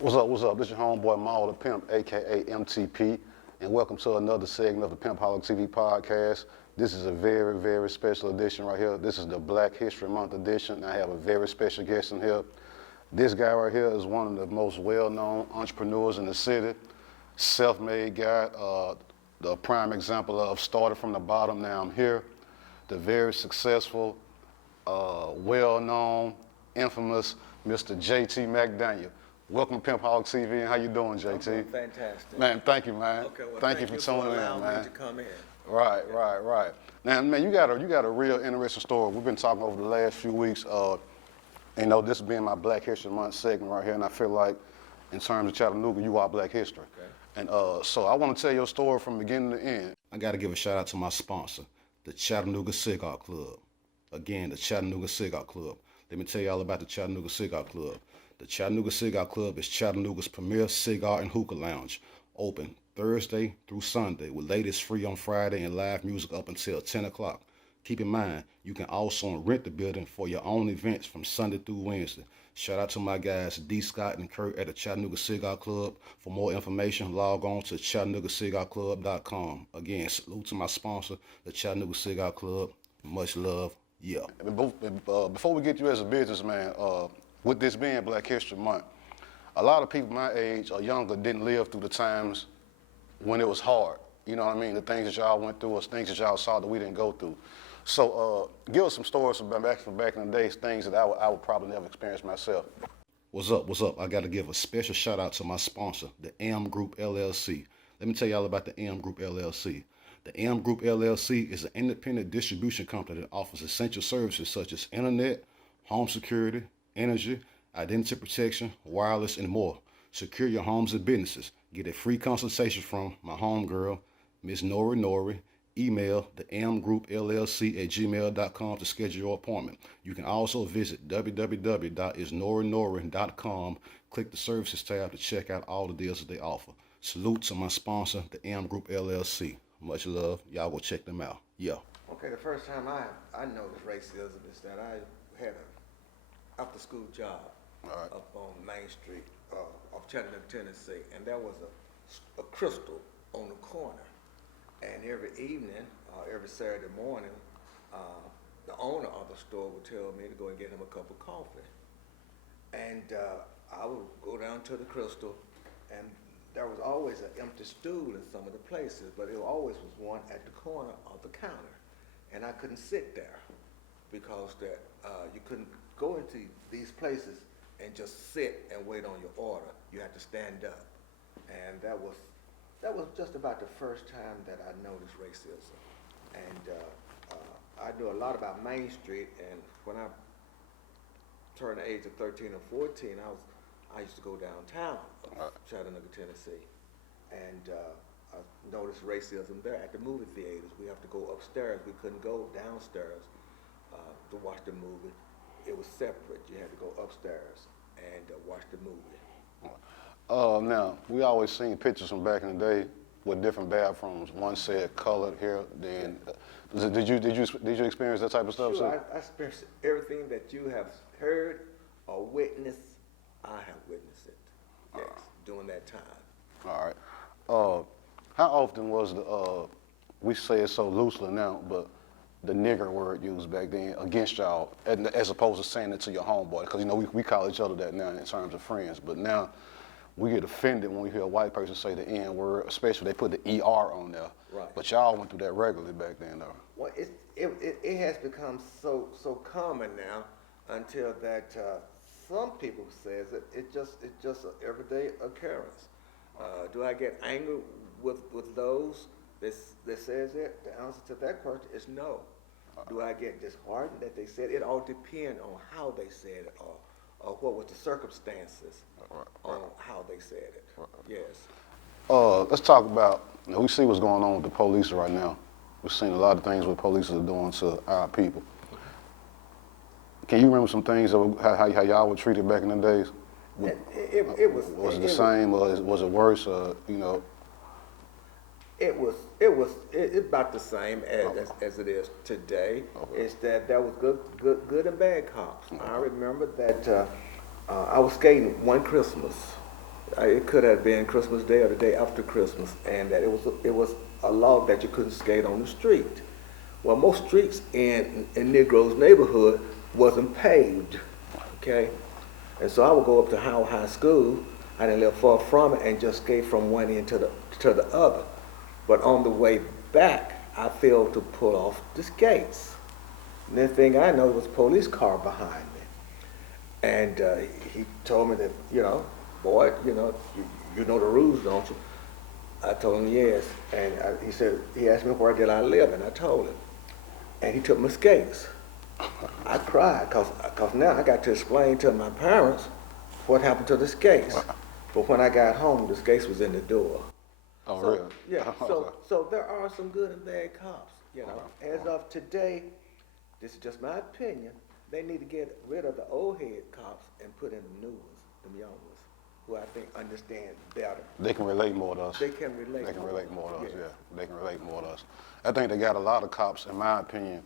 What's up, what's up? This is your homeboy Maul the Pimp, aka MTP, and welcome to another segment of the Pimpoholic TV podcast. This is a very, very special edition right here. This is the Black History Month edition. I have a very special guest in here. This guy right here is one of the most well-known entrepreneurs in the city, self-made guy, the prime example of started from the bottom, now I'm here. The very successful, well-known, infamous Mr. JT MCDANIEL. Welcome to Pimpoholic TV, and how you doing, JT? I'm doing fantastic. Man, thank you, man. Okay, well, thank you for tuning in, allowing man. me to come in. Right. Now, man, you got a real interesting story. We've been talking over the last few weeks. This being my Black History Month segment right here, and I feel like, in terms of Chattanooga, you are Black history. Okay. And so I want to tell your story from beginning to end. I got to give a shout out to my sponsor, the Chattanooga Cigar Club. Again, the Chattanooga Cigar Club. Let me tell you all about the Chattanooga Cigar Club. The Chattanooga Cigar Club is Chattanooga's premier cigar and hookah lounge, open Thursday through Sunday with ladies free on Friday and live music up until 10 o'clock. Keep in mind, you can also rent the building for your own events from Sunday through Wednesday. Shout out to my guys D. Scott and Kurt at the Chattanooga Cigar Club. For more information, log on to ChattanoogaCigarClub.com. Again, salute to my sponsor, the Chattanooga Cigar Club. Much love, yeah. Before we get you as a businessman, with this being Black History Month, a lot of people my age or younger didn't live through the times when it was hard. You know what I mean? The things that y'all went through or things that y'all saw that we didn't go through. So give us some stories from back in the days, things that I would probably never experience myself. What's up? I got to give a special shout out to my sponsor, the M Group LLC. Let me tell y'all about the M Group LLC. The M Group LLC is an independent distribution company that offers essential services such as internet, home security, energy, identity protection, wireless, and more. Secure your homes and businesses. Get a free consultation from my homegirl, Miss Nori. Email the mgroupllc@gmail.com to schedule your appointment. You can also visit www.isnorinori.com. Click the services tab to check out all the deals that they offer. Salute to my sponsor, the M Group LLC. Much love. Y'all go check them out. Yeah. Okay, the first time I noticed racism is that I had a after-school job up on Main Street of Chattanooga, Tennessee, and there was a crystal on the corner. And every evening, every Saturday morning, the owner of the store would tell me to go and get him a cup of coffee. And I would go down to the crystal, and there was always an empty stool in some of the places, but there always was one at the corner of the counter. And I couldn't sit there because you couldn't go into these places and just sit and wait on your order. You had to stand up. And that was just about the first time that I noticed racism. And I knew a lot about Main Street, and when I turned the age of 13 or 14, I used to go downtown, Chattanooga, Tennessee, and I noticed racism there at the movie theaters. We have to go upstairs. We couldn't go downstairs to watch the movie. It was separate. You had to go upstairs and watch the movie. Now, we always seen pictures from back in the day with different bathrooms. One said colored here, then, did you experience that type of stuff? Sure, I experienced everything that you have heard or witnessed. I have witnessed it, yes, during that time. All right. How often was we say it so loosely now, but the nigger word used back then against y'all, as opposed to saying it to your homeboy? Because, we call each other that now in terms of friends, but now we get offended when we hear a white person say the N word, especially they put the ER on there. Right. But y'all went through that regularly back then, though. Well, it has become so common now until that some people says it's just an everyday occurrence. Do I get angry with those that says it? The answer to that question is no. Do I get disheartened that they said it? It all depends on how they said it or what was the circumstances on how they said it. Yes. Let's talk about, we see what's going on with the police right now. We've seen a lot of things what police are doing to our people. Can you remember some things of how y'all were treated back in the days? Was it the same or was it worse? It's about the same as it is today. Okay. It's that there was good and bad cops. I remember that I was skating one Christmas It could have been Christmas Day or the day after Christmas, and that it was a law that you couldn't skate on the street. Well, most streets in Negroes' neighborhood wasn't paved, okay? And so I would go up to Howard High School. I didn't live far from it, and just skate from one end to the other. But on the way back, I failed to pull off the skates. And the thing I know was a police car behind me. And he told me that, boy, you know the rules, don't you? I told him yes. And he asked me where did I live, and I told him. And he took my skates. I cried, cause now I got to explain to my parents what happened to the skates. But when I got home, the skates was in the door. Oh, So, really? Yeah, so there are some good and bad cops, As of today, this is just my opinion, they need to get rid of the old head cops and put in the new ones, the young ones, who I think understand better. They can relate more to us. They can relate. They can relate more to us, yeah. They can relate more to us. I think they got a lot of cops, in my opinion,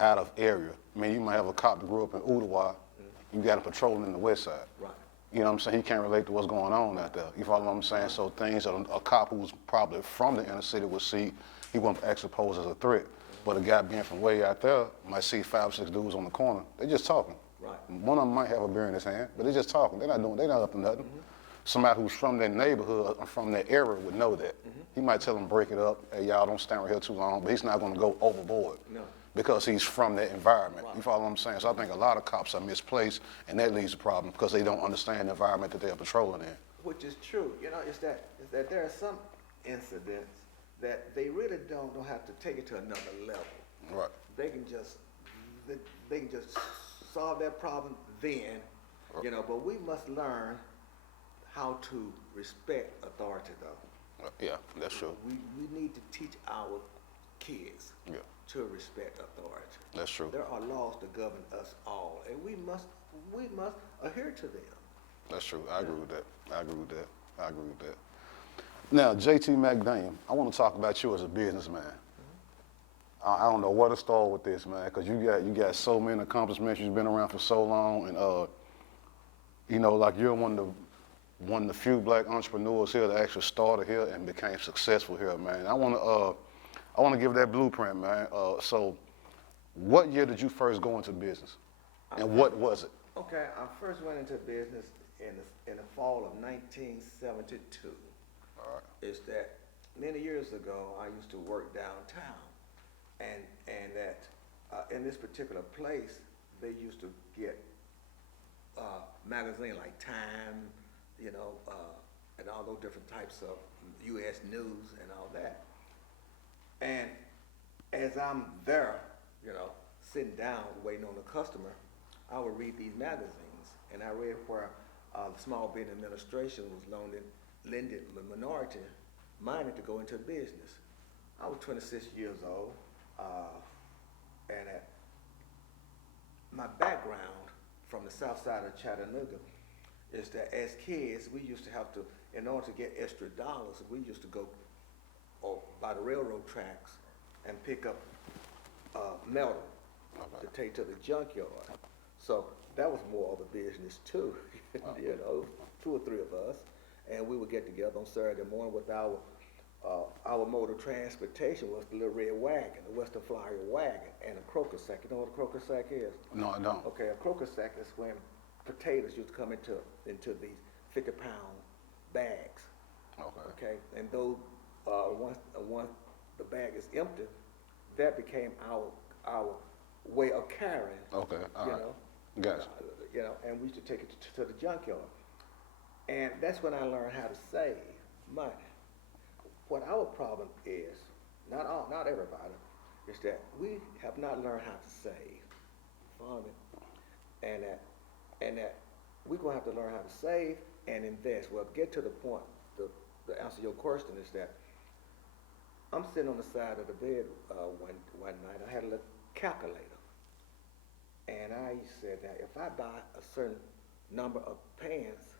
out of area. I mean, you might have a cop that grew up in Ooltewah, you got him patrolling in the west side. Right. You know what I'm saying? He can't relate to what's going on out there. You follow what I'm saying? So things that a cop who's probably from the inner city would see, he won't actually pose as a threat. But a guy being from way out there might see 5 or 6 dudes on the corner. They just talking. Right. One of them might have a beer in his hand, but they just talking. They're not up to nothing. Somebody who's from that neighborhood or from that area would know that. He might tell them break it up. Hey, y'all don't stand right here too long, but he's not going to go overboard. No. Because he's from that environment. Right. You follow what I'm saying? So I think a lot of cops are misplaced, and that leads to problems because they don't understand the environment that they're patrolling in. Which is true. Is that there are some incidents that they really don't have to take it to another level. Right. They can just solve that problem then, but we must learn how to respect authority though. Yeah, that's true. We need to teach our kids to respect authority. That's true. There are laws to govern us all, and we must adhere to them. That's true. I agree with that. Now, JT MCDANIEL, I want to talk about you as a businessman. I don't know where to start with this, man, because you got so many accomplishments. You've been around for so long, and like you're one of the few black entrepreneurs here that actually started here and became successful here, man. I want to give that blueprint, man. So, what year did you first go into business, and what was it? Okay, I first went into business in the fall of 1972. All right. Is that many years ago I used to work downtown, and that in this particular place they used to get magazines like Time, and all those different types of U.S. news and all that. And as I'm there, sitting down waiting on the customer, I would read these magazines, and I read where the Small Business Administration was lending minority money to go into business. I was 26 years old, and my background from the south side of Chattanooga is that as kids, we used to have to, in order to get extra dollars, we used to go by the railroad tracks and pick up metal to take to the junkyard. So that was more of a business too, 2 or 3 of us, and we would get together on Saturday morning with our mode of transportation was the little red wagon, the Western Flyer wagon, and a croaker sack. You know what a croaker sack is? No, I don't. Okay, a croaker sack is when potatoes used to come into these 50-pound bags. Okay, and those once the bag is empty, that became our way of carrying. Okay, all right. Gotcha. And we used to take it to the junkyard, and that's when I learned how to save money. What our problem is, not everybody, is that we have not learned how to save. Follow me? And that we're gonna have to learn how to save and invest. Well, get to the point. The answer to your question is that I'm sitting on the side of the bed one night. I had a little calculator, and I said that if I buy a certain number of pants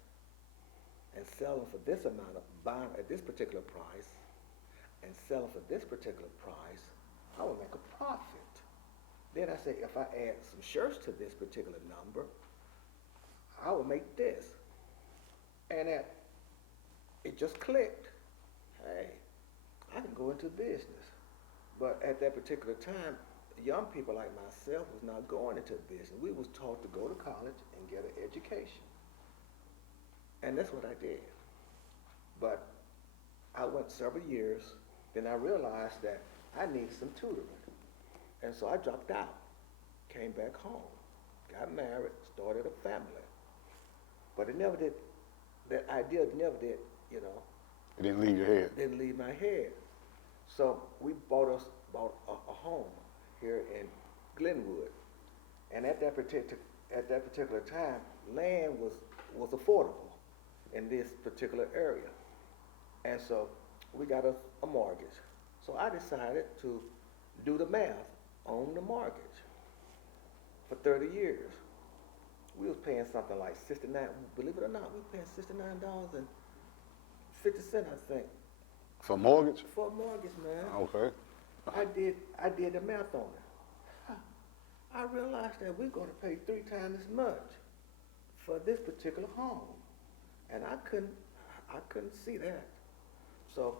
and sell them for this amount, buy them at this particular price, and sell them for this particular price, I will make a profit. Then I say, if I add some shirts to this particular number, I will make this. And it just clicked. Hey, I can go into business. But at that particular time, young people like myself was not going into business. We was taught to go to college and get an education. And that's what I did. But I went several years, then I realized that I needed some tutoring. And so I dropped out, came back home, got married, started a family. But it never did, that idea never did, you know. It didn't leave your head. Didn't leave my head. So we bought a home here in Glenwood. And at that particular time, land was affordable in this particular area. And so we got a mortgage. So I decided to do the math on the mortgage. For 30 years, we was paying something like $69, believe it or not, we were paying $69.50, I think. For mortgage? For a mortgage, man. Okay. I did the math on it. I realized that we're going to pay 3 times as much for this particular home. And I couldn't see that. So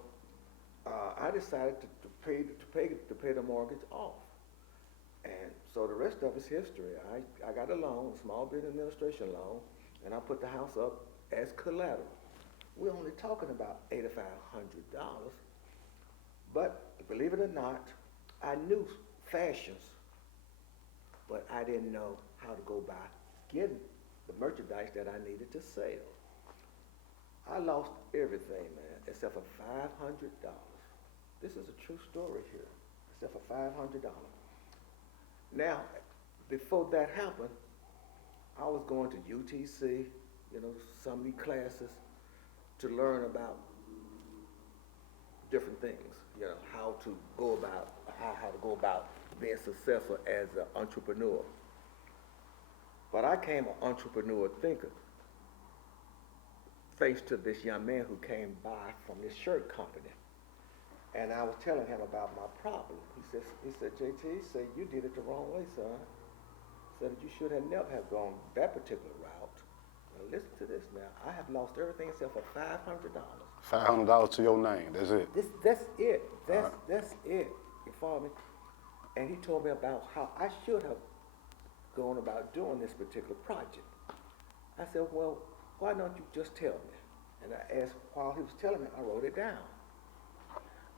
I decided to pay the mortgage off. And so the rest of it's history. I got a loan, a small business administration loan, and I put the house up as collateral. We're only talking about $8,500. But believe it or not, I knew fashions, but I didn't know how to go by getting the merchandise that I needed to sell. I lost everything, man, except for $500. This is a true story here, except for $500. Now, before that happened, I was going to UTC, you know, some of these classes to learn about different things, you know, how to go about being successful as an entrepreneur. But I came an entrepreneur thinker thanks to this young man who came by from this shirt company. And I was telling him about my problem. He said, JT, he said, you did it the wrong way, son. He said, you should have never have gone that particular route. Now listen to this now. I have lost everything except for $500. $500 to your name, that's it? That's it. That's it. You follow me? And he told me about how I should have gone about doing this particular project. I said, well, why don't you just tell me? And I asked, while he was telling me, I wrote it down.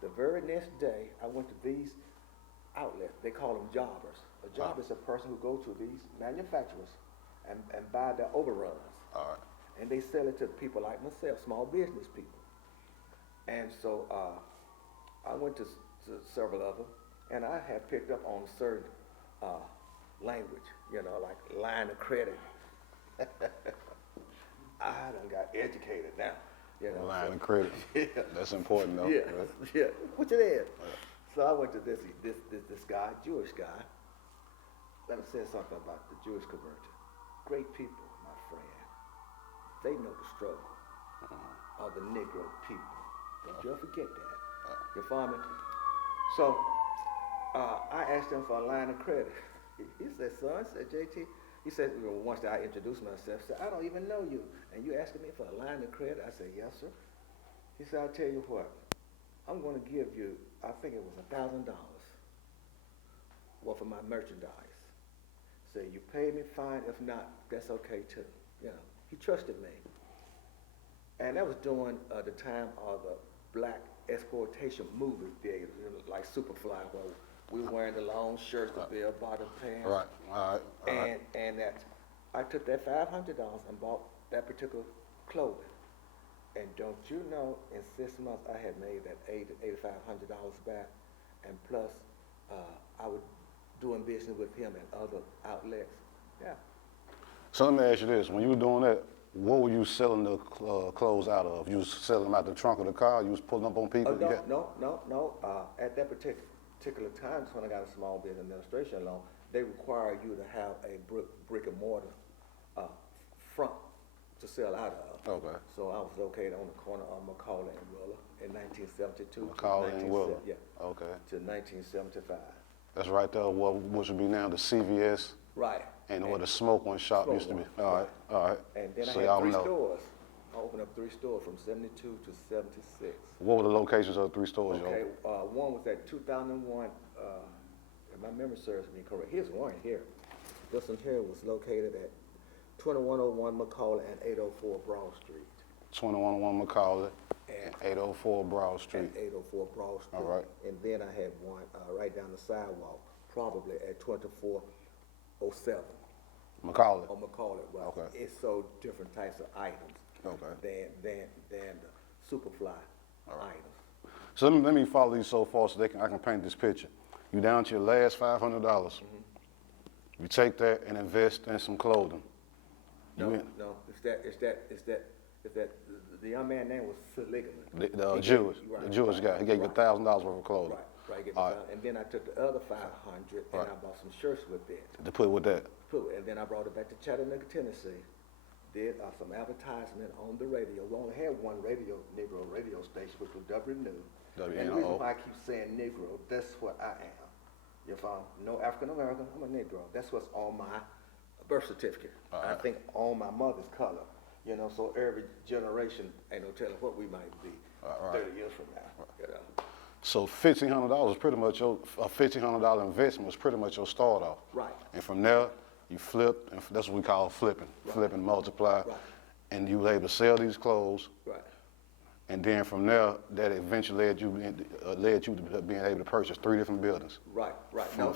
The very next day, I went to these outlets. They call them jobbers. A jobber is a person who goes to these manufacturers and buy their overruns. All right. And they sell it to people like myself, small business people. And so I went to several of them, and I had picked up on certain language, you know, like line of credit. I done got educated now. You know, line of credit. Yeah. That's important, though. Yeah, Right? yeah. Which it is. Yeah. So I went to this guy, Jewish guy. Let me say something about the Jewish community. Great people, my friend. They know the struggle of the Negro people. Don't you ever forget that. You follow me? So I asked him for a line of credit. He said, son, said JT. He said, once I introduced myself, said, I don't even know you. And you asking me for a line of credit? I said, yes, sir. He said, I'll tell you what. I'm going to give you, I think it was $1,000 worth of my merchandise. So you pay me, fine. If not, that's okay too. You know, he trusted me. And that was during the time of the black exploitation movie theaters, you know, like Superfly, where we were wearing the long shirts, the bell-bottom pants. Right. All right. And that I took that $500 and bought that particular clothing. And don't you know, in 6 months I had made that $8,500 back, and plus I was doing business with him and other outlets. Yeah. So let me ask you this: when you were doing that, what were you selling the clothes out of? You was selling them out the trunk of the car? You was pulling up on people? No. At that particular time, when I got a small business administration loan, they require you to have a brick and mortar front to sell out of. Okay. So I was located on the corner of McCall and Willer in 1972. McCall and Willer. Yeah. Okay. To 1975. That's right there, what should be now the CVS. Right. And where the smoke one shop used to be. All right. And then so I had 3 stores. I opened up 3 stores from 72 to 76. What were the locations of the 3 stores you Okay, opened? one was at 2001, if my memory serves me correct. Here's one here. This one here was located at 2101 McCall and 804 Broad Street. 2101 McCauley and 804 Broad Street. At 804 Broad Street. All right. And then I had one right down the sidewalk, probably at 2407. McCauley. On McCall, right. Okay. It sold different types of items. Okay. Than the Superfly items. So let me follow you so far so I can paint this picture. You down to your last $500. You take that and invest in some clothing. No, the young man's name was Seligman. The Jewish guy. He gave you $1,000 worth of clothing. Right. All right. And then I took the other 500 and I bought some shirts with it. To put with that. And then I brought it back to Chattanooga, Tennessee. Did some advertisement on the radio. We only had one Negro radio station, which was WNU. And the reason why I keep saying Negro, that's what I am. If I'm no African American, I'm a Negro. That's what's on my birth certificate. I think on my mother's color. You know, so every generation ain't no telling what we might be 30 years from now. You know. So $1,500 is pretty much a $1,500 investment was pretty much your start off. Right. And from there, you flipped, and that's what we call flipping. Flipping, multiply. Right. And you were able to sell these clothes. Right. And then from there, that eventually led you to being able to purchase 3 different buildings. Right. No.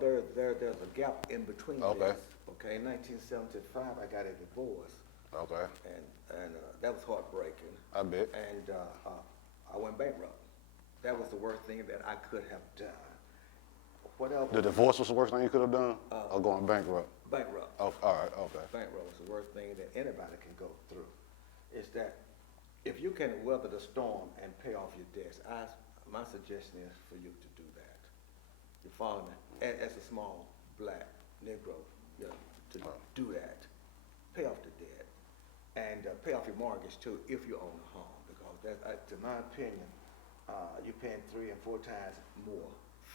There's a gap in between this. Okay. In 1975, I got a divorce. Okay. And that was heartbreaking. I bet. And I went bankrupt. That was the worst thing that I could have done. Whatever. The divorce was the worst thing you could have done, or going bankrupt? Bankrupt. Oh, all right. Okay. Bankrupt was the worst thing that anybody can go through. Is that if you can weather the storm and pay off your debts, my suggestion is for you to do that. You follow me? As a small black Negro, you know, to do that. Pay off the debt. And pay off your mortgage too if you own a home, because that, to my opinion, you're paying 3 and 4 times more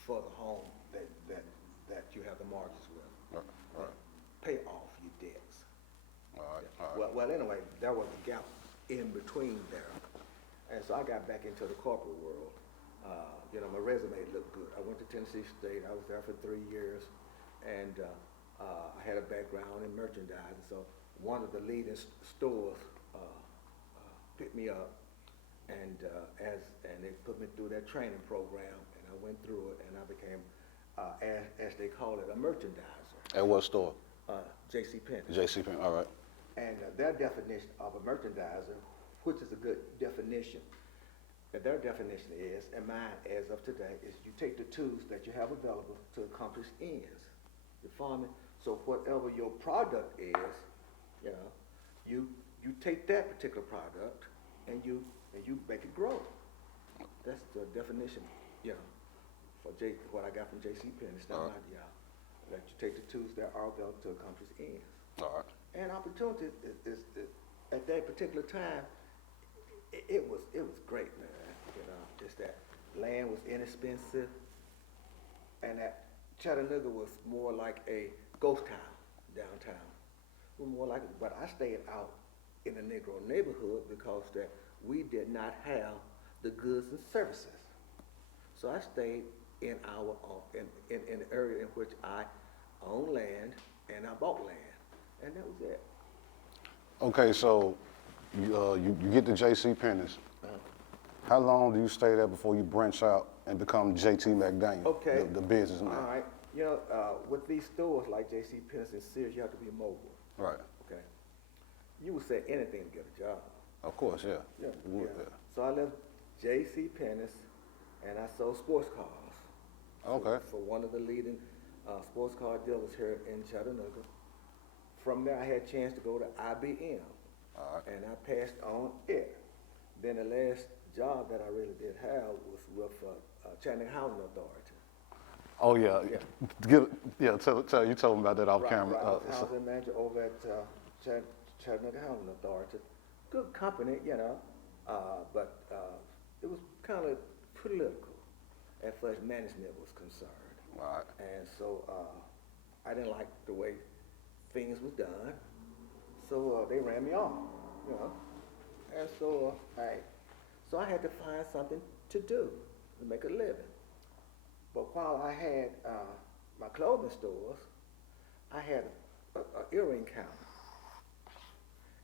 for the home that you have the mortgage with. Right. Pay off your debts. All right. Well, anyway, there was a gap in between there, and so I got back into the corporate world. You know, my resume looked good. I went to Tennessee State. I was there for 3 years, and I had a background in merchandising. So one of the leading stores picked me up, and they put me through that training program, and I went through it, and I became, as they call it, a merchandiser. At what store? JC Penney. JC Penney. All right. And their definition of a merchandiser, which is a good definition, their definition is, and mine as of today, is you take the tools that you have available to accomplish ends. You follow me? So whatever your product is, you know, you take that particular product and you make it grow. That's the definition, you know, for what I got from JC Penney. It's not my idea. That you take the tools that are available to accomplish ends. All right. And opportunity is at that particular time, it was great, man. You know, just that land was inexpensive, and that Chattanooga was more like a ghost town downtown. It was more like, but I stayed out in the Negro neighborhood because that we did not have the goods and services. So I stayed in the area in which I owned land and I bought land, and that was it. Okay, so you get to J.C. Penney's. How long do you stay there before you branch out and become JT MCDANIEL, okay, the businessman? All right. You know, with these stores like J.C. Penney's and Sears, you have to be mobile. Right. Okay. You would say anything to get a job. Of course, yeah. Yeah. You would, Yeah. So I left J.C. Penney's and I sold sports cars. Okay. For one of the leading sports car dealers here in Chattanooga. From there, I had a chance to go to IBM, and I passed on it. Then the last job that I really did have was with Chattanooga Housing Authority. Oh yeah. Tell you told me about that off camera. I was housing manager over at Chattanooga Housing Authority. Good company, you know, but it was kind of political as far as management was concerned. Right. And so I didn't like the way things was done, so they ran me off. you know. And so I had to find something to do to make a living. But while I had my clothing stores, I had a earring counter.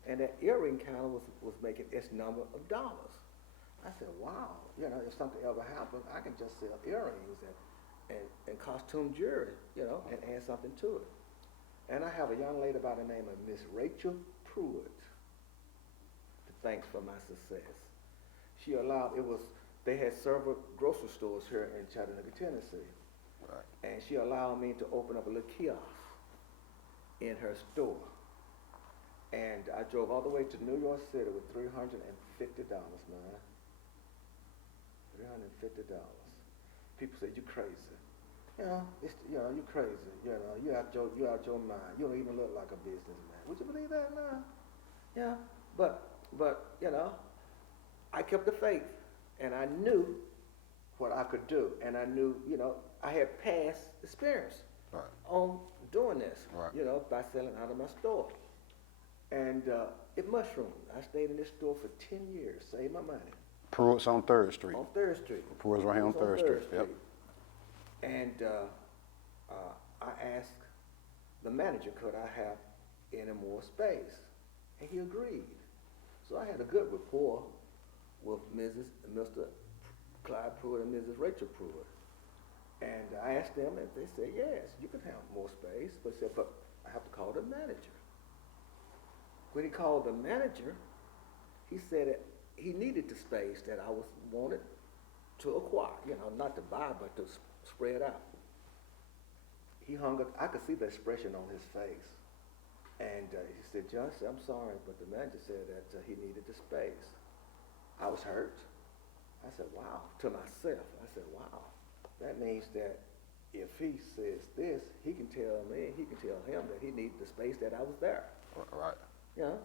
And that earring counter was making its number of dollars. I said, wow, you know, if something ever happens, I can just sell earrings and costume jewelry, you know, and add something to it. And I have a young lady by the name of Miss Rachel Pruitt to thank for my success. She allowed, they had several grocery stores here in Chattanooga, Tennessee. Right. And she allowed me to open up a little kiosk in her store. And I drove all the way to New York City with $350, man. $350. People say, you crazy. You know, you crazy. You know, you out your mind. You don't even look like a businessman. Would you believe that now? Yeah, but you know, I kept the faith, and I knew what I could do, and I knew, you know, I had past experience on doing this, you know, by selling out of my store. And it mushroomed. I stayed in this store for 10 years, saved my money. Pruitt's on 3rd Street. On 3rd Street. Pruitt's right here on 3rd Street. Yep. And I asked the manager, could I have any more space? And he agreed. So I had a good rapport with Mr. Clyde Pruitt and Mrs. Rachel Pruitt. And I asked them, and they said, yes, you can have more space. But I said, but I have to call the manager. When he called the manager, he said that he needed the space that I wanted to acquire, you know, not to buy, but to spread out. He hung up, I could see the expression on his face. And he said, John, I'm sorry, but the manager said that he needed the space. I was hurt. I said, wow, to myself. I said, wow, that means that if he says this, he can tell me, he can tell him that he needed the space that I was there. Right. You know,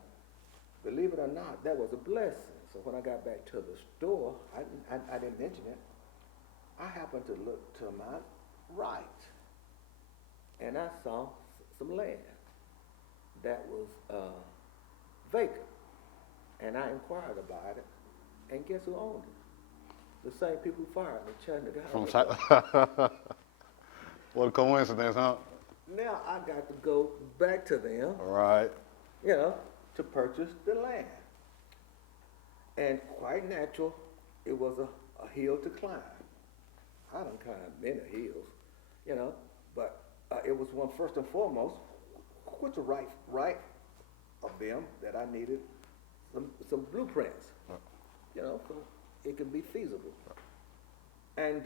believe it or not, that was a blessing. So when I got back to the store, I didn't mention it. I happened to look to my right, and I saw some land that was vacant. And I inquired about it, and guess who owned it? The same people who fired me, Chattanooga. What a coincidence, huh? Now I got to go back to them. Right. You know, to purchase the land. And quite natural, it was a hill to climb. I done climbed many hills, you know, but it was one first and foremost, which was right of them that I needed some blueprints, you know, so it could be feasible. And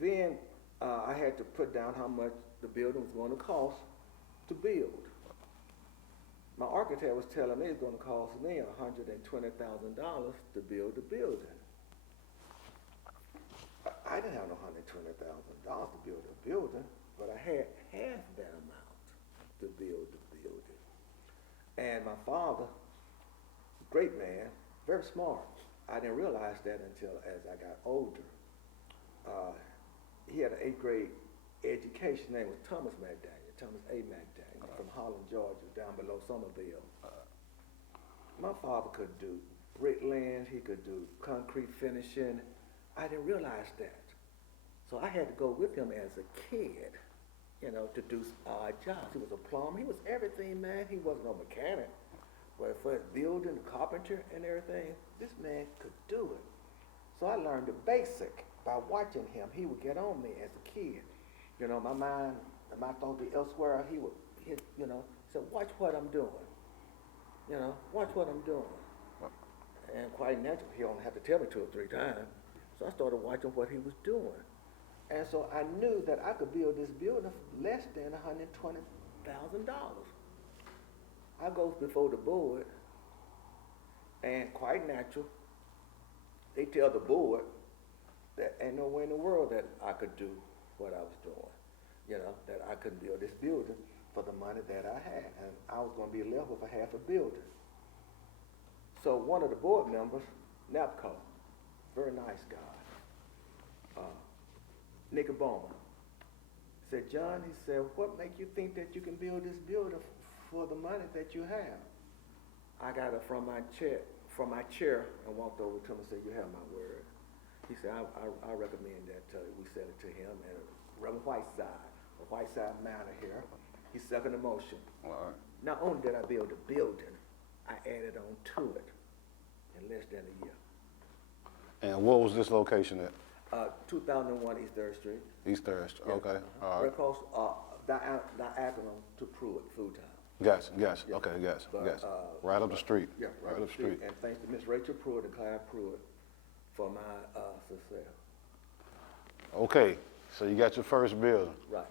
then I had to put down how much the building was going to cost to build. My architect was telling me it's going to cost me $120,000 to build the building. I didn't have no $120,000 to build a building, but I had half that amount to build the building. And my father, great man, very smart. I didn't realize that until as I got older. He had an 8th grade education. His name was Thomas McDaniel, Thomas A. McDaniel, from Holland, Georgia, down below Somerville. My father could do bricklaying, he could do concrete finishing. I didn't realize that. So I had to go with him as a kid, you know, to do odd jobs. He was a plumber, he was everything, man. He wasn't no mechanic. But for building, carpenter and everything, this man could do it. So I learned the basic by watching him. He would get on me as a kid. You know, my thought be elsewhere. He would hit, you know, say, watch what I'm doing. You know, watch what I'm doing. And quite natural, he only had to tell me 2 or 3 times. So I started watching what he was doing. And so I knew that I could build this building for less than $120,000. I goes before the board, and quite natural, they tell the board that ain't no way in the world that I could do what I was doing. You know, that I couldn't build this building for the money that I had, and I was going to be left with a half a building. So one of the board members, Napco, very nice guy, Nick Bowman, said, John, he said, what make you think that you can build this building for the money that you have? I got up from my chair and walked over to him and said, "You have my word." He said, I recommend that we sell it to him and Reverend Whiteside Manor here. He seconded the motion. All right. Not only did I build the building, I added on to it in less than a year. And what was this location at? 2001 East 3rd Street. East 3rd Street, okay, all Right right. across diagonal to Pruitt Food Town. Gotcha, Yeah. okay, gotcha. But, Right up the street. Yeah, right up the street. And thanks to Miss Rachel Pruitt and Clyde Pruitt for my success. Okay, so you got your first building. Right.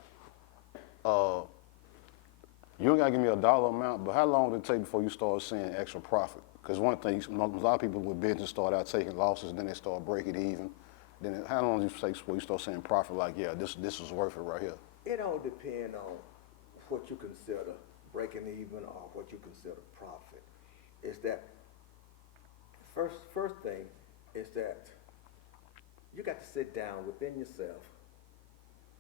You don't gotta give me a dollar amount, but how long did it take before you started seeing extra profit? Because one thing, a lot of people with business start out taking losses, then they start breaking even. Then how long does it take before you start seeing profit? Like, yeah, this is worth it right here. It all depends on what you consider breaking even or what you consider profit. Is that first thing is that you got to sit down within yourself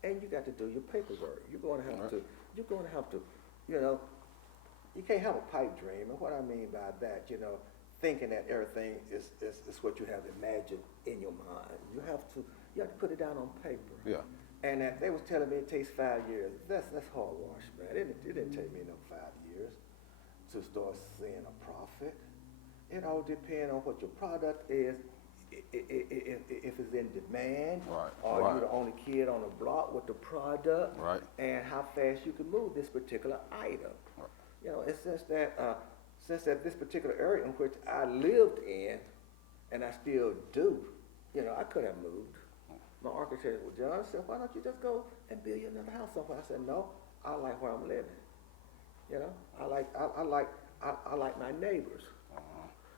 and you got to do your paperwork. You're going to have to, you know, you can't have a pipe dream. And what I mean by that, you know, thinking that everything is what you have imagined in your mind. You have to put it down on paper. Yeah. And that they was telling me it takes 5 years. That's hogwash, man. It didn't take me no 5 years to start seeing a profit. It all depends on what your product is, if it's in demand, Right, or right. you're the only kid on the block with the product, Right. and how fast you can move this particular item. Right. You know, it's since that this particular area in which I lived in, and I still do, you know, I could have moved. My architect, John, said, "Why don't you just go and build you another house somewhere?" I said, "No, I like where I'm living. You know, I like my neighbors.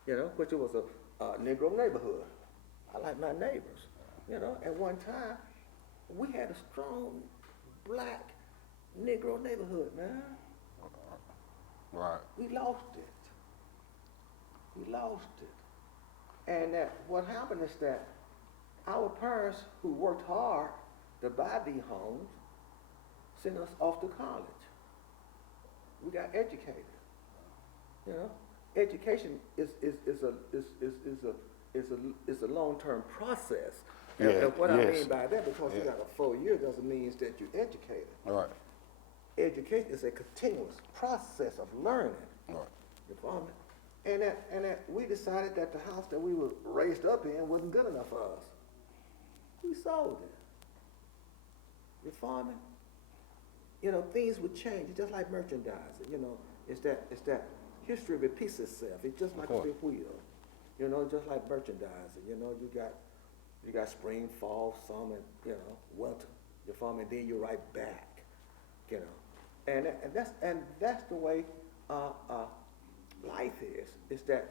You know, which it was a Negro neighborhood. I like my neighbors. You know, at one time, we had a strong black Negro neighborhood, man. Right. We lost it. We lost it. And that what happened is that our parents who worked hard to buy these homes sent us off to college. We got educated. You know, education is a long-term process. Yeah, And what I yes. mean by that, because you got a 4 year doesn't mean that you're educated. All right. Education is a continuous process of learning. All right. You follow me? And that we decided that the house that we were raised up in wasn't good enough for us. We sold it. You follow me? You know, things would change. It's just like merchandising. You know, it's that history repeats itself. It's just like a big wheel. You know, just like merchandising. You know, you got spring, fall, summer, you know, winter. You follow me? And then you're right back. You know, and that's the way life is. It's that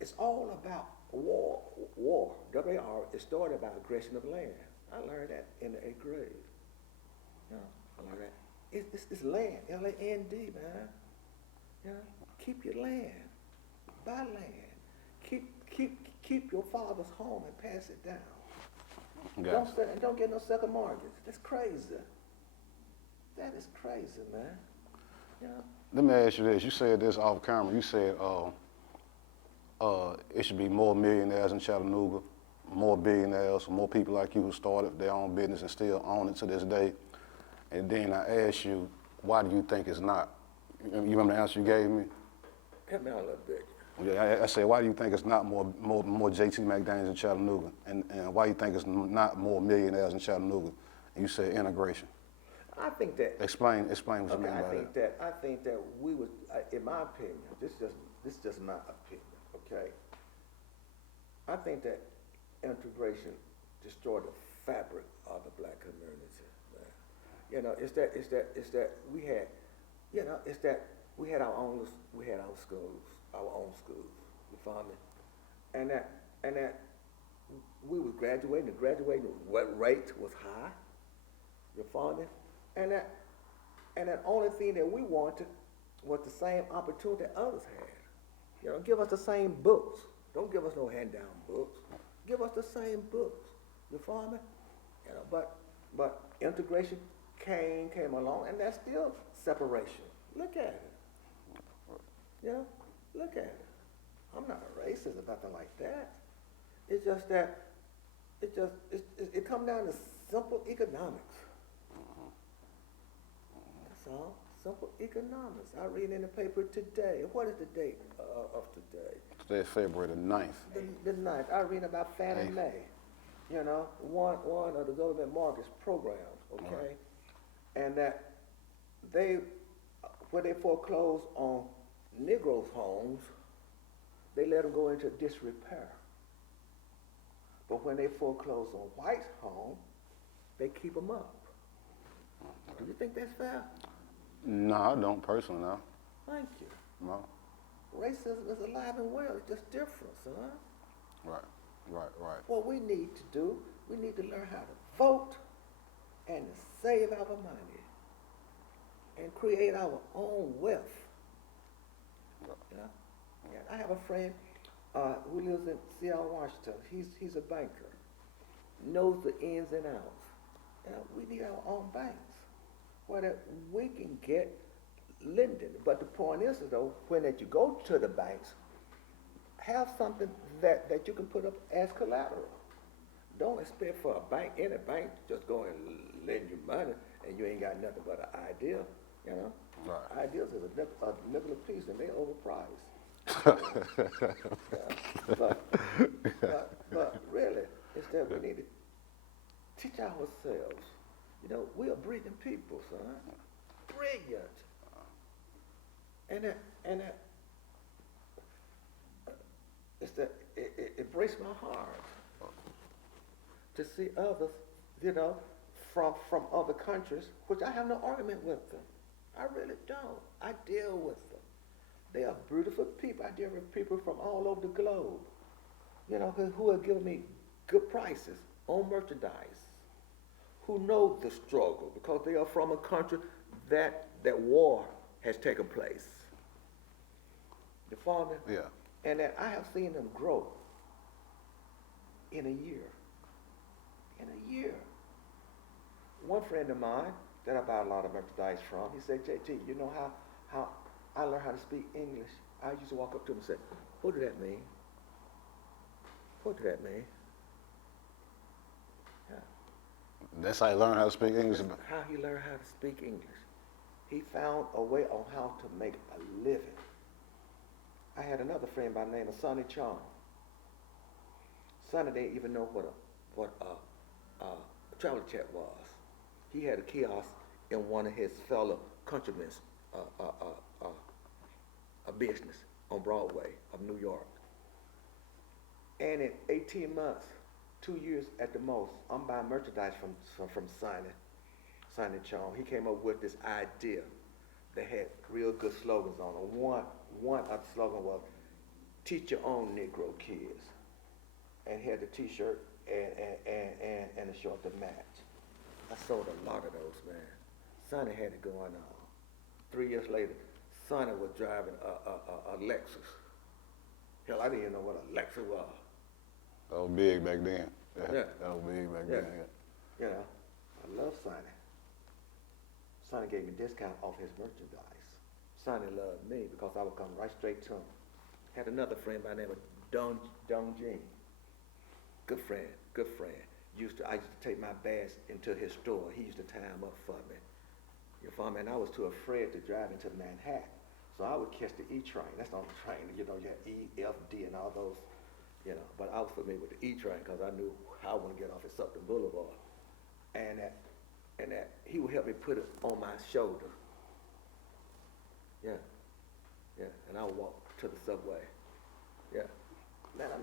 it's all about war. W-A-R. It started about aggression of land. I learned that in the 8th grade. You know, I learned that. It's land. L-A-N-D, man. You know, keep your land. Buy land. Keep your father's home and pass it down. Gotcha. Don't get no second mortgage. That's crazy. That is crazy, man. You know? Let me ask you this. You said this off camera. You said it should be more millionaires in Chattanooga, more billionaires, more people like you who started their own business and still own it to this day. And then I asked you, why do you think it's not? You remember the answer you gave me? Help me out a little bit. Yeah, I said, why do you think it's not more JT MCDANIEL in Chattanooga? And why do you think it's not more millionaires in Chattanooga? And you said integration. I think that. Explain what you mean by that. I think that we would, in my opinion, this is just my opinion, okay? I think that integration destroyed the fabric of the black community. Man. You know, it's that we had, you know, it's that we had our own schools, our own schools. You follow me? And that we was graduating. The graduating rate was high. You follow me? And that only thing that we wanted was the same opportunity that others had. You know, give us the same books. Don't give us no hand-down books. Give us the same books. You follow me? You know, but integration came along, and that's still separation. Look at it. You know, Look at it. I'm not a racist or nothing like that. It's just that it comes down to simple economics. That's all. Simple economics. I read in the paper today. What is the date of today? Today is February the 9th. The 9th. I read about Fannie Mae. You know, one of the government mortgage programs, okay? Right. And that when they foreclose on Negroes' homes, they let them go into disrepair. But when they foreclose on white homes, they keep them up. Do you think that's fair? No, I don't personally, no. Thank you. No. Racism is alive and well. It's just different, huh? Right. What we need to do, we need to learn how to vote and to save our money and create our own wealth. Yeah. I have a friend who lives in Seattle, Washington. He's a banker, knows the ins and outs. We need our own banks where that we can get lending. But the point is, though, when that you go to the banks, have something that you can put up as collateral. Don't expect for any bank to just go and lend you money and you ain't got nothing but an idea, you know? Right. Ideas is a nickel a piece and they overpriced. But really, it's that we need to teach ourselves. You know, we are brilliant people, son. Brilliant. And that it breaks my heart to see others, you know, from other countries, which I have no argument with them. I really don't. I deal with them. They are beautiful people. I deal with people from all over the globe, you know, who are giving me good prices on merchandise, who know the struggle because they are from a country that war has taken place. You follow me? Yeah. And that I have seen them grow in a year. In a year. One friend of mine that I buy a lot of merchandise from, he said, JT, you know how I learned how to speak English? I used to walk up to him and say, what does that mean? What does that mean? Yeah. That's how you learn how to speak English? That's how he learned how to speak English. He found a way on how to make a living. I had another friend by the name of Sonny Chong. Sonny didn't even know what a travel chat was. He had a kiosk in one of his fellow countrymen's a business on Broadway of New York. And in 18 months, 2 years at the most, I'm buying merchandise from Sonny Chong. He came up with this idea that had real good slogans on it. One of the slogan was, teach your own Negro kids. And he had the t-shirt and the short to match. I sold a lot of those, man. Sonny had it going on. 3 years later, Sonny was driving a Lexus. Hell, I didn't even know what a Lexus was. That was big back then. Yeah. That was big back then, You know, I love Sonny. Sonny gave me a discount off his merchandise. Sonny loved me because I would come right straight to him. Had another friend by the name of Dong Jing. Good friend. I used to take my bags into his store. He used to tie them up for me. You follow me? And I was too afraid to drive into Manhattan. So I would catch the E train. That's the only train, you know, you have E, F, D, and all those, you know. But I was familiar with the E train because I knew how I want to get off at Sutton Boulevard. And that he would help me put it on my shoulder. Yeah. And I would walk to the subway. Yeah. Man, I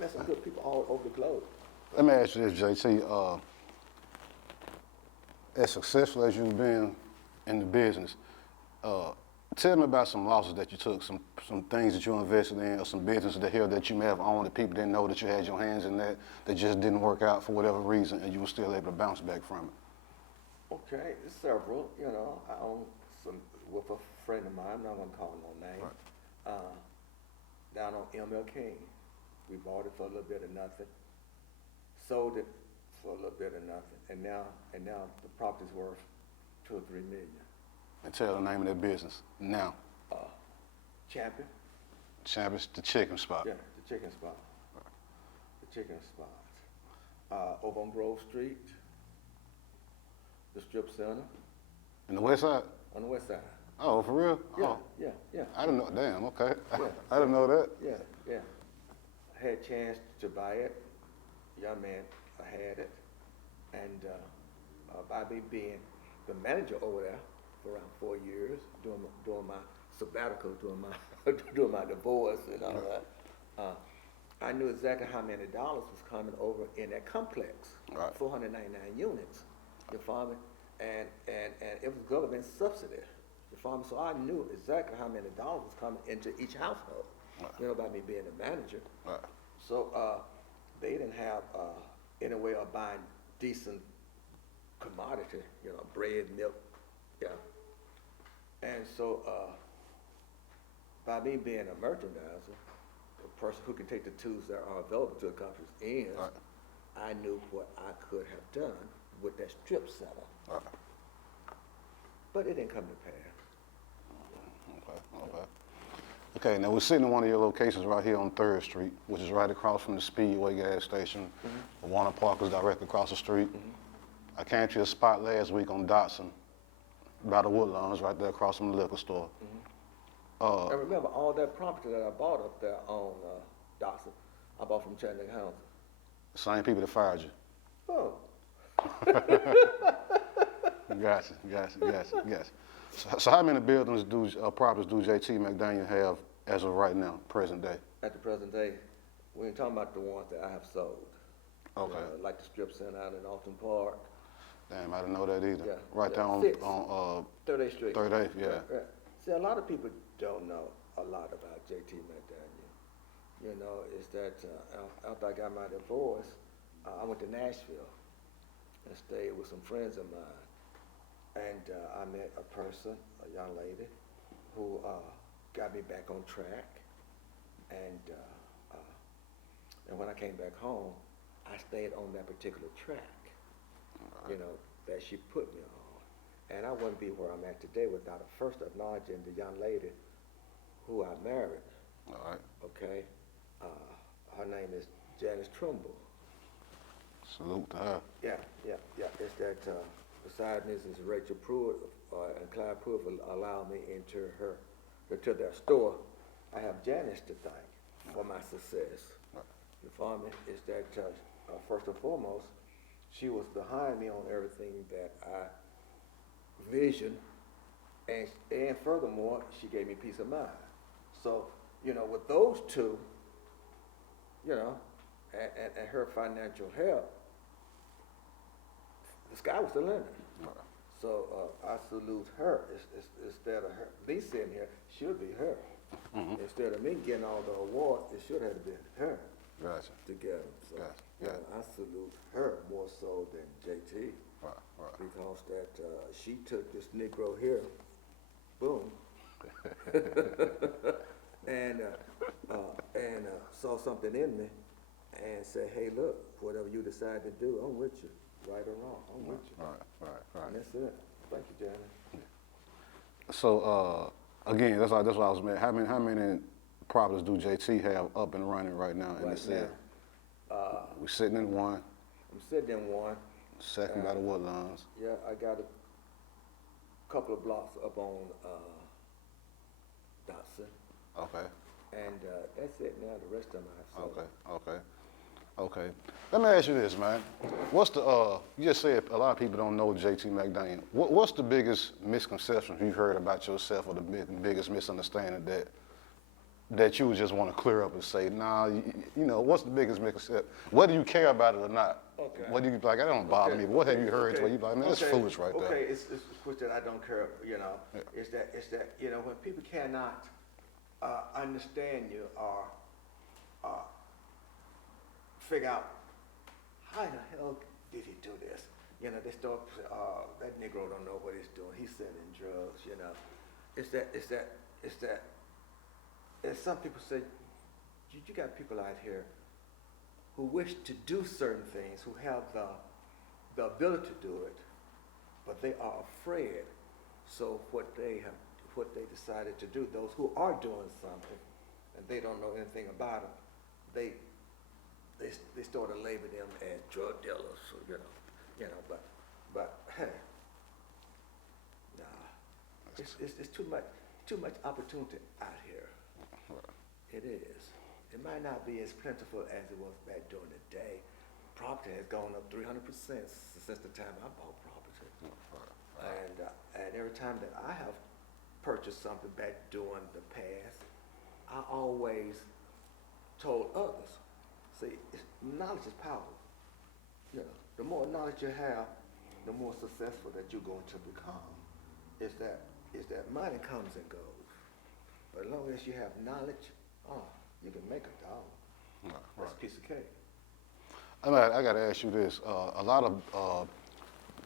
met some good people all over the globe. Let me ask you this, JT. As successful as you've been in the business, tell me about some losses that you took, some things that you invested in, or some businesses that you may have owned that people didn't know that you had your hands in that just didn't work out for whatever reason, and you were still able to bounce back from it. Okay, several. You know, I own some with a friend of mine. I'm not gonna call no name. Right. Down on ML King, we bought it for a little bit of nothing, sold it for a little bit of nothing, and now the property's worth $2 or $3 million. And tell the name of that business now. Champion Champions, the chicken spot. Yeah, the chicken spot. The chicken spot. Over on Grove Street, the strip center. In the west side? On the west side. Oh, for real? Yeah, Oh. yeah. I didn't know. Damn, okay. Yeah. I didn't know that. Yeah. I had a chance to buy it. Young man, I had it. And by me being the manager over there for around 4 years, doing my sabbatical, doing my divorce and all that, I knew exactly how many dollars was coming over in that complex. Right. 499 units. You follow me? And it was government subsidy. You follow me? So I knew exactly how many dollars was coming into each household. Right. You know, by me being a manager. Right. So they didn't have any way of buying decent commodity, you know, bread, milk, yeah. And so by me being a merchandiser, a person who can take the tools that are available to accomplish ends, Right. I knew what I could have done with that strip center. Right. But it didn't come to pass. Okay. Okay, now we're sitting in one of your locations right here on 3rd Street, which is right across from the Speedway gas station. The Warner Park is directly across the street. I came to your spot last week on Dotson, by the Woodlands, right there across from the liquor store. And remember, all that property that I bought up there on Dawson, I bought from Chattanooga County. Same people that fired you. Oh. Gotcha. So how many buildings properties do JT McDaniel have as of right now, present day? At the present day, we ain't talking about the ones that I have sold. Okay. Like the strip center out in Alton Park. Damn, I didn't know that either. Yeah. Right Yeah. there on 3rd Street. 3rd, yeah. Right. See, a lot of people don't know a lot about JT McDaniel. You know, is that after I got my divorce, I went to Nashville and stayed with some friends of mine. And I met a person, a young lady, who got me back on track. And when I came back home, I stayed on that particular track, you know, that she put me on. And I wouldn't be where I'm at today without first acknowledging the young lady who I married. All right. Okay? Her name is Janice Trumbull. Salute to her. Yeah. It's that beside Mrs. Rachel Pruitt and Clyde Pruitt will allow me into their store. I have Janice to thank for my success. Right. You follow me? Is that first and foremost, she was behind me on everything that I visioned, and furthermore, she gave me peace of mind. So, you know, with those two, you know, and her financial help, the sky was the limit. Right. So I salute her. Instead of her, me sitting here, should be her. Instead of me getting all the awards, it should have been her. Gotcha. Together. So Gotcha. you know, I salute her more so than JT. Right. Because that she took this Negro here, boom, and saw something in me, and said, "Hey, look, whatever you decide to do, I'm with you, right or wrong, I'm with you." Right. And that's it. Thank you, Janet. So again, that's what I was saying. How many properties do JT have up and running right now in the city? We're sitting in one. I'm sitting in one. Second by the Woodlands. Yeah, I got a couple of blocks up on Dotson. Okay. And that's it now. The rest of them I have sold. Okay. Let me ask you this, man. What's the you just said a lot of people don't know JT McDaniel. What's the biggest misconception you've heard about yourself, or the biggest misunderstanding that you would just want to clear up and say, nah, you know, what's the biggest misconception? Whether you care about it or not. Okay. Whether you like, that don't bother me, but what have you heard where you like, man, that's foolish right there. Okay, it's which that I don't care, you know. Yeah. It's that, you know, when people cannot understand you or figure out how in the hell did he do this? You know, they start, that Negro don't know what he's doing. He's selling drugs, you know. It's that, and some people say, you got people out here who wish to do certain things, who have the ability to do it, but they are afraid. So what they decided to do, those who are doing something, and they don't know anything about them, they start to label them as drug dealers, so, but hey, nah, it's too much opportunity out here. It is. It might not be as plentiful as it was back during the day. Property has gone up 300% since the time I bought property. And every time that I have purchased something back during the past, I always told others, see, knowledge is power. The more knowledge you have, the more successful that you're going to become. Is that money comes and goes. But as long as you have knowledge, you can make $1. That's a piece of cake. I got to ask you this. A lot of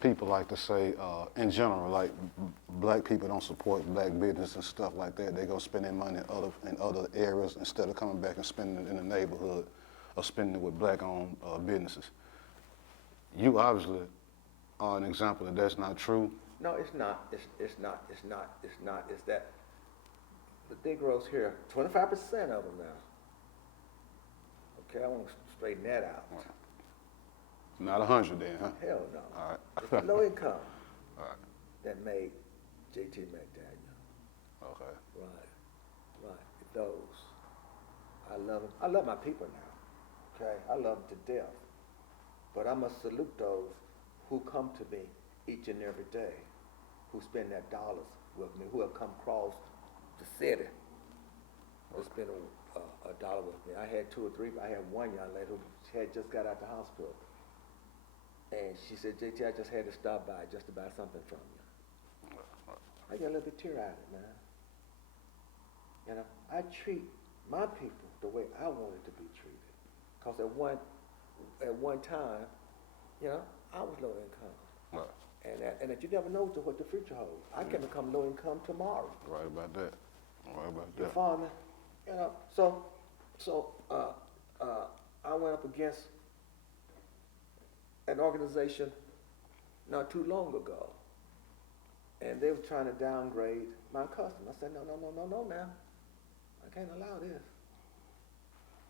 people like to say, in general, like black people don't support black business and stuff like that. They go spend their money in other areas instead of coming back and spending it in the neighborhood or spending it with black-owned businesses. You obviously are an example that that's not true. No, it's not. It's not. It's that the Negroes here, 25% of them now. Okay, I want to straighten that out. Not 100 then, huh? Hell no. All right. It's the low income All right. that made JT MCDANIEL. Okay. Right. Those. I love them. I love my people now. Okay, I love them to death. But I must salute those who come to me each and every day, who spend their dollars with me, who have come across the city to spend a dollar with me. I had 2 or 3. I had one young lady who had just got out the hospital. And she said, JT, I just had to stop by just to buy something from you. I got a little bit tear-eyed, man. I treat my people the way I wanted to be treated. Because at one time, I was low income. Right. And that you never know what the future holds. I can become low income tomorrow. Right about that. You follow me? So I went up against an organization not too long ago, and they were trying to downgrade my custom. I said, no, now. I can't allow this.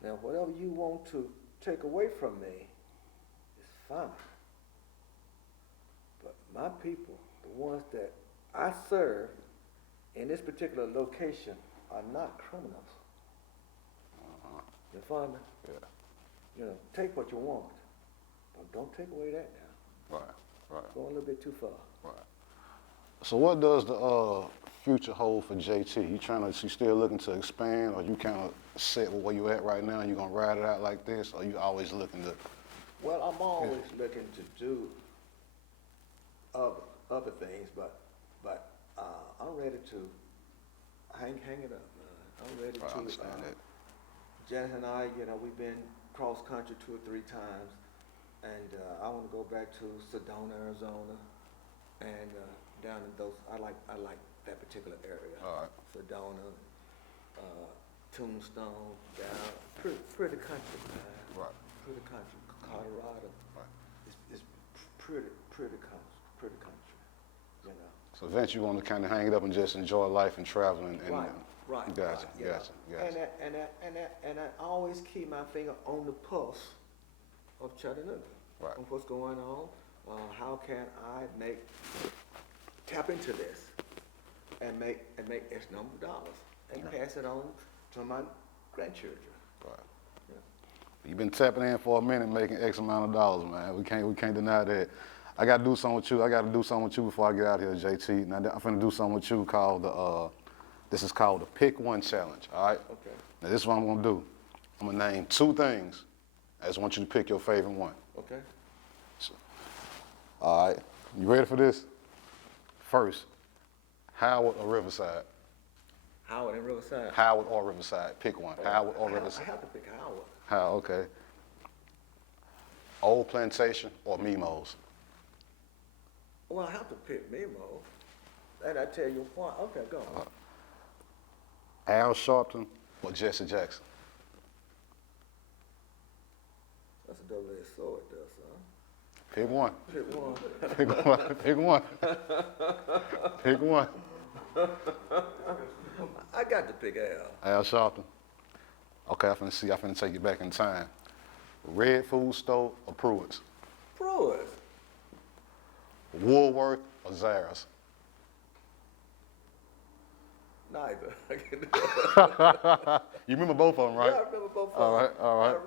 Now, whatever you want to take away from me is fine. But my people, the ones that I serve in this particular location, are not criminals. You follow me? Yeah. Take what you want. Don't take away that now. Right. Going a little bit too far. Right. So what does the future hold for JT? You still looking to expand, or you kind of set with where you at right now and you're going to ride it out like this, or you always looking to? Well, I'm always looking to do other things, but I'm ready to hang it up, man. I'm ready to. I understand that. Janice and I, we've been cross country 2 or 3 times. And I want to go back to Sedona, Arizona, and down in those. I like that particular area. All right. Sedona, Tombstone, down pretty country, man. Right. Pretty country. Colorado. Right. It's pretty country. So eventually you want to kind of hang it up and just enjoy life and travel and Right. Gotcha. And I always keep my finger on the pulse of Chattanooga. Right. On what's going on, how can I tap into this and make X number of dollars and pass it on to my grandchildren. Right. Yeah. You've been tapping in for a minute, making X amount of dollars, man. We can't deny that. I got to do something with you. I got to do something with you before I get out of here, JT. Now I'm finna do something with you called this is called the Pick One Challenge. All right. Okay. Now this is what I'm gonna do. I'm gonna name 2 things. I just want you to pick your favorite one. Okay. So, all right. You ready for this? First, Howard or Riverside? Howard and Riverside. Howard or Riverside. Pick one. Howard or Riverside. I have to pick Howard. Howard, okay. Old Plantation or Mimos? Well, I have to pick Mimo. And I tell you why. Okay, go on. Al Sharpton or Jesse Jackson? That's a double-edged sword there, son. Pick one. Pick one. Pick one. Pick one. Pick one. I got to pick Al. Al Sharpton. Okay, I finna take you back in time. Red Food Store or Pruitt's? Pruitt's. Woolworth or Zara's? Neither. You remember both of them, right? Yeah, I remember both of them. All right, all right. I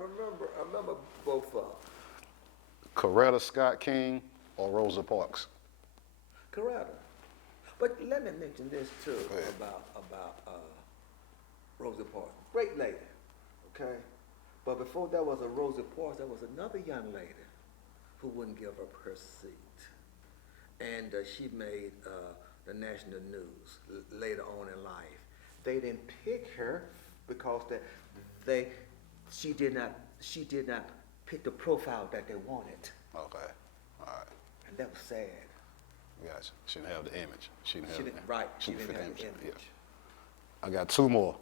remember both of them. Coretta Scott King or Rosa Parks? Coretta. But let me mention this too about Rosa Parks. Great lady, okay? But before there was a Rosa Parks, there was another young lady who wouldn't give up her seat. And she made the national news later on in life. They didn't pick her because she did not pick the profile that they wanted. Okay, all right. And that was sad. Gotcha. She didn't have the image. She didn't have the image. Right, she didn't have the image. Yeah. I got two more.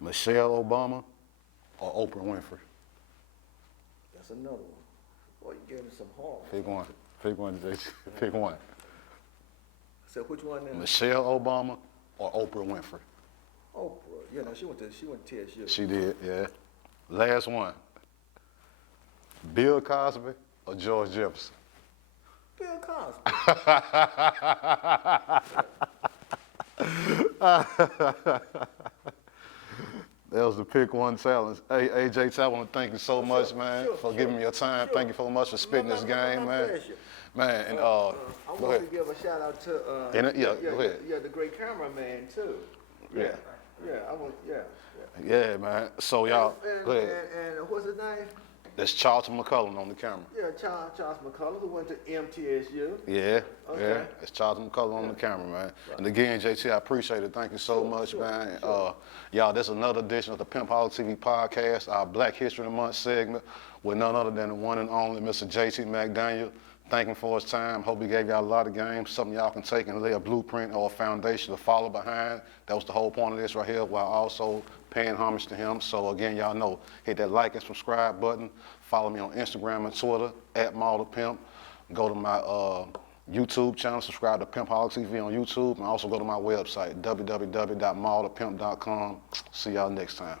Michelle Obama or Oprah Winfrey? That's another one. Boy, you gave me some hard. Pick one. Pick one, JT. Pick one. So which one now? Michelle Obama or Oprah Winfrey? Oprah. Yeah, no, she went to TSU. She did, yeah. Last one. Bill Cosby or George Jefferson? Bill Cosby. That was the pick one challenge. Hey, JT, I want to thank you so much, man, for giving me your time. Thank you so much for spitting this game, man. Pleasure. Man, and I want to give a shout out to go ahead. Yeah, the great cameraman too. Yeah. Yeah. Yeah, man. So y'all, go ahead. And what's his name? That's Charlton McCullum on the camera. Yeah, Charles McCullough, who went to MTSU. Yeah, Okay. yeah. It's Charlton McCullum on the camera, man. Right. And again, JT, I appreciate it. Thank you so much, man. Y'all, this is another edition of the Pimpoholic TV podcast, our Black History Month segment with none other than the one and only Mr. JT MCDANIEL. Thank him for his time. Hope he gave y'all a lot of games, something y'all can take and lay a blueprint or a foundation to follow behind. That was the whole point of this right here, while also paying homage to him. So again, y'all know, hit that like and subscribe button. Follow me on Instagram and Twitter, @MallThePimp. Go to my YouTube channel, subscribe to Pimpoholic TV on YouTube, and also go to my website, www.mallthepimp.com. See y'all next time.